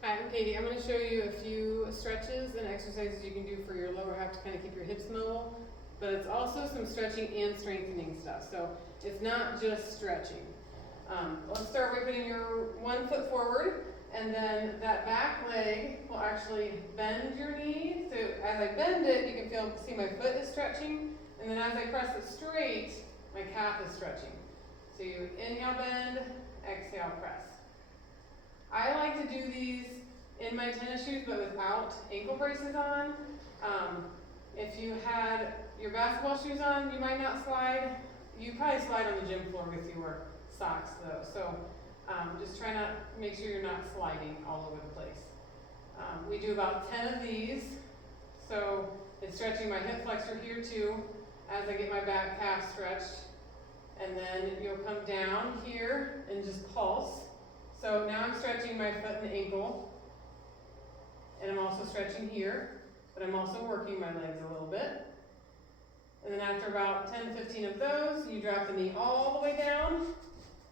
Hi, I'm Katie. I'm going to show you a few stretches and exercises you can do for your lower half to kind of keep your hips mobile, but it's also some stretching and strengthening stuff. So it's not just stretching. Let's start by putting your 1 foot forward, and then that back leg will actually bend your knee. So as I bend it, you can see my foot is stretching, and then as I press it straight, my calf is stretching. So you inhale, bend, exhale, press. I like to do these in my tennis shoes, but without ankle braces on. If you had your basketball shoes on, you might not slide. You probably slide on the gym floor with your socks though. So just try not, make sure you're not sliding all over the place. We do about 10 of these. So it's stretching my hip flexor here too, as I get my back calf stretched. And then you'll come down here and just pulse. So now I'm stretching my foot and ankle, and I'm also stretching here, but I'm also working my legs a little bit. And then after about 10 to 15 of those, you drop the knee all the way down,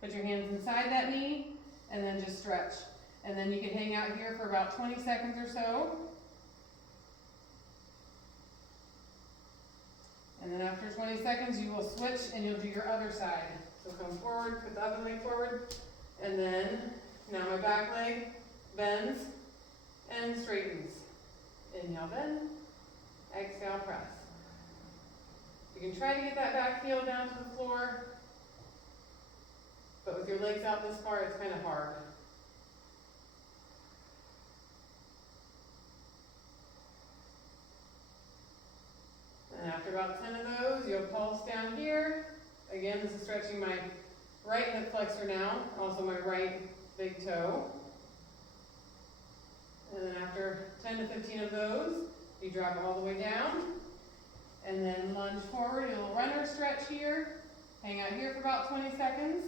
put your hands inside that knee, and then just stretch. And then you can hang out here for about 20 seconds or so. And then after 20 seconds, you will switch and you'll do your other side. So come forward, put the other leg forward. And then, now my back leg bends and straightens. Inhale, bend, exhale, press. You can try to get that back heel down to the floor, but with your legs out this far, it's kind of hard. And after about 10 of those, you'll pulse down here. Again, this is stretching my right hip flexor now, also my right big toe. And then after 10 to 15 of those, you drop all the way down. And then lunge forward, a little runner stretch here. Hang out here for about 20 seconds.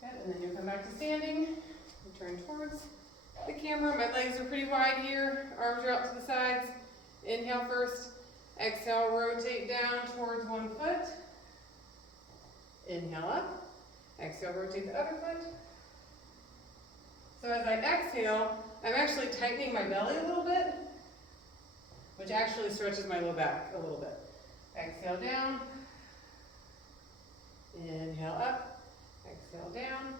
Good, and then you'll come back to standing. And turn towards the camera. My legs are pretty wide here. Arms are out to the sides. Inhale first, exhale, rotate down towards 1 foot. Inhale up, exhale, rotate the other foot. So as I exhale, I'm actually tightening my belly a little bit, which actually stretches my low back a little bit. Exhale down, inhale up, exhale down,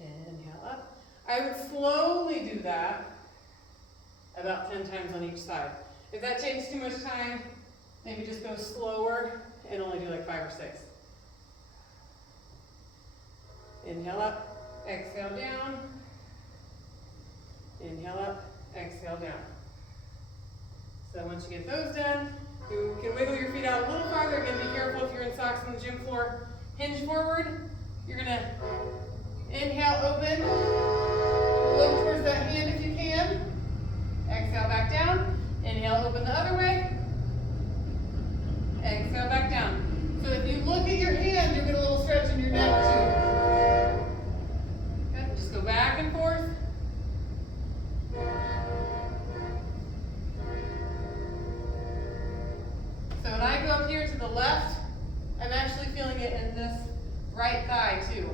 inhale up. I would slowly do that about 10 times on each side. If that takes too much time, maybe just go slower and only do like 5 or 6. Inhale up, exhale down. Inhale up, exhale down. So once you get those done, you can wiggle your feet out a little farther. Again, be careful if you're in socks on the gym floor. Hinge forward. You're gonna inhale, open. Look towards that hand if you can. Exhale back down. Inhale, open the other way. Exhale back down. So if you look at your hand, you'll get a little stretch in your neck too. Good. Just go back and forth. So when I go up here to the left, I'm actually feeling it in this right thigh too.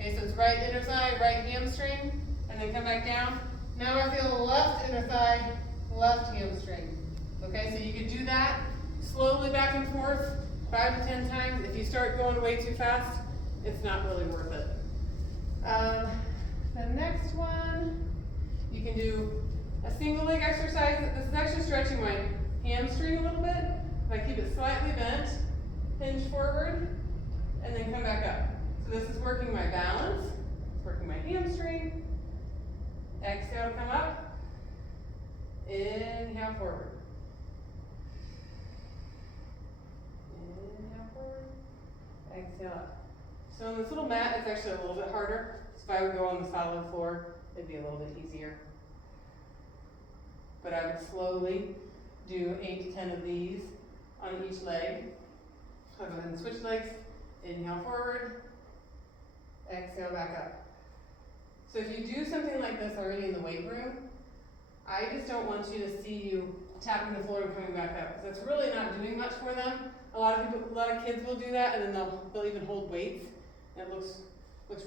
Okay, so it's right inner thigh, right hamstring, and then come back down. Now I feel the left inner thigh, left hamstring. Okay, so you could do that slowly back and forth 5 to 10 times. If you start going way too fast, it's not really worth it. The next one, you can do a single leg exercise. This is actually stretching my hamstring a little bit. If I keep it slightly bent, hinge forward, and then come back up. So this is working my balance, it's working my hamstring. Exhale to come up. Inhale forward. Inhale forward. Exhale up. So on this little mat, it's actually a little bit harder. So if I would go on the solid floor, it'd be a little bit easier. But I would slowly do 8 to 10 of these on each leg. I'll go ahead and switch legs. Inhale forward. Exhale back up. So if you do something like this already in the weight room, I just don't want you to see you tapping the floor and coming back up. So that's really not doing much for them. A lot of kids will do that, and then they'll even hold weights, and it looks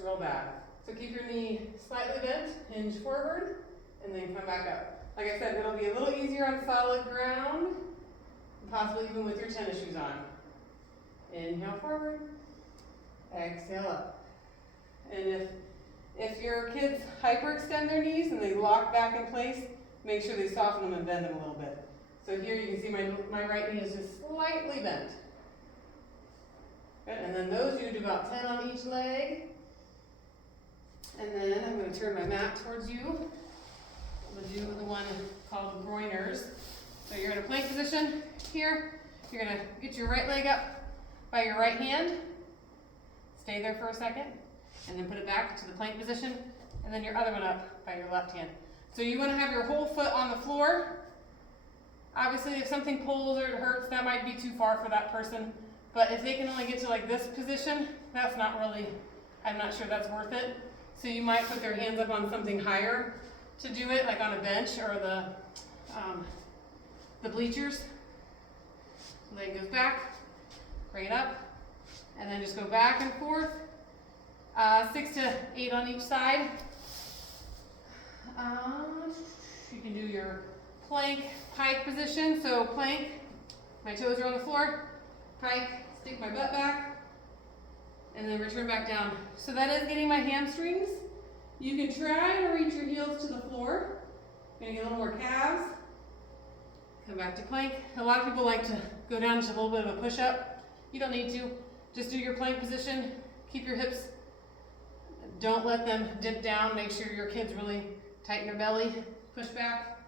real bad. So keep your knee slightly bent, hinge forward, and then come back up. Like I said, it'll be a little easier on solid ground, possibly even with your tennis shoes on. Inhale forward, exhale up. And if your kids hyperextend their knees and they lock back in place, make sure they soften them and bend them a little bit. So here you can see my right knee is just slightly bent. Good. And then those you do about 10 on each leg. And then I'm going to turn my mat towards you. We'll do the one called groiners. So you're in a plank position here. You're going to get your right leg up by your right hand. Stay there for a second. And then put it back to the plank position. And then your other one up by your left hand. So you want to have your whole foot on the floor. Obviously, if something pulls or it hurts, that might be too far for that person. But if they can only get to like this position, that's not really, I'm not sure that's worth it. So you might put their hands up on something higher to do it, like on a bench or the bleachers. Leg goes back, bring it up, and then just go back and forth. 6 to 8 on each side. You can do your plank, pike position. So plank, my toes are on the floor. Pike, stick my butt back, and then return back down. So that is getting my hamstrings. You can try to reach your heels to the floor. Gonna get a little more calves. Come back to plank. A lot of people like to go down to a little bit of a push-up. You don't need to. Just do your plank position. Keep your hips. Don't let them dip down. Make sure your kids really tighten their belly. Push back.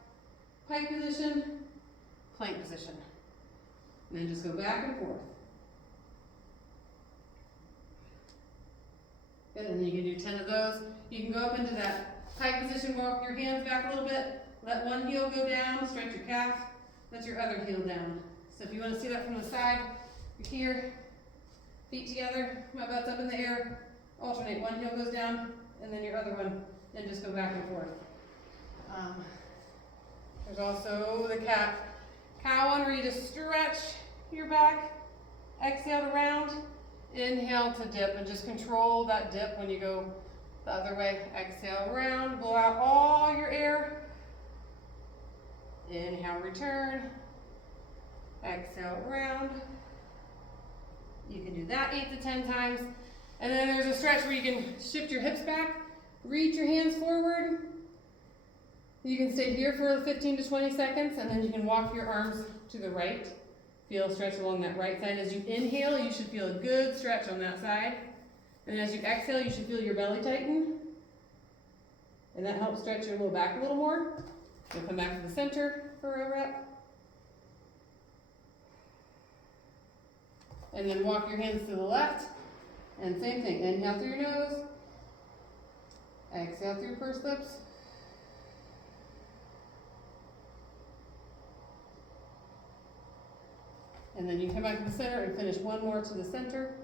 Pike position. Plank position. And then just go back and forth. Good, and then you can do 10 of those. You can go up into that pike position, walk your hands back a little bit, let one heel go down, stretch your calf, let your other heel down. So if you want to see that from the side, you're here, feet together, my butt's up in the air, alternate, one heel goes down, and then your other one, and just go back and forth. There's also the cow one where you just stretch your back, exhale to round, inhale to dip, and just control that dip when you go the other way. Exhale, round, blow out all your air. Inhale, return. Exhale, round. You can do that 8 to 10 times. And then there's a stretch where you can shift your hips back, reach your hands forward. You can stay here for 15 to 20 seconds, and then you can walk your arms to the right. Feel a stretch along that right side. As you inhale, you should feel a good stretch on that side. And as you exhale, you should feel your belly tighten. And that helps stretch your low back a little more. You'll come back to the center for a rep. And then walk your hands to the left. And same thing, inhale through your nose. Exhale through pursed lips. And then you come back to the center and finish one more to the center.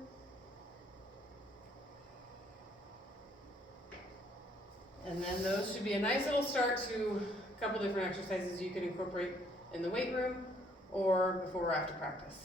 And then those should be a nice little start to a couple different exercises you can incorporate in the weight room or before or after practice.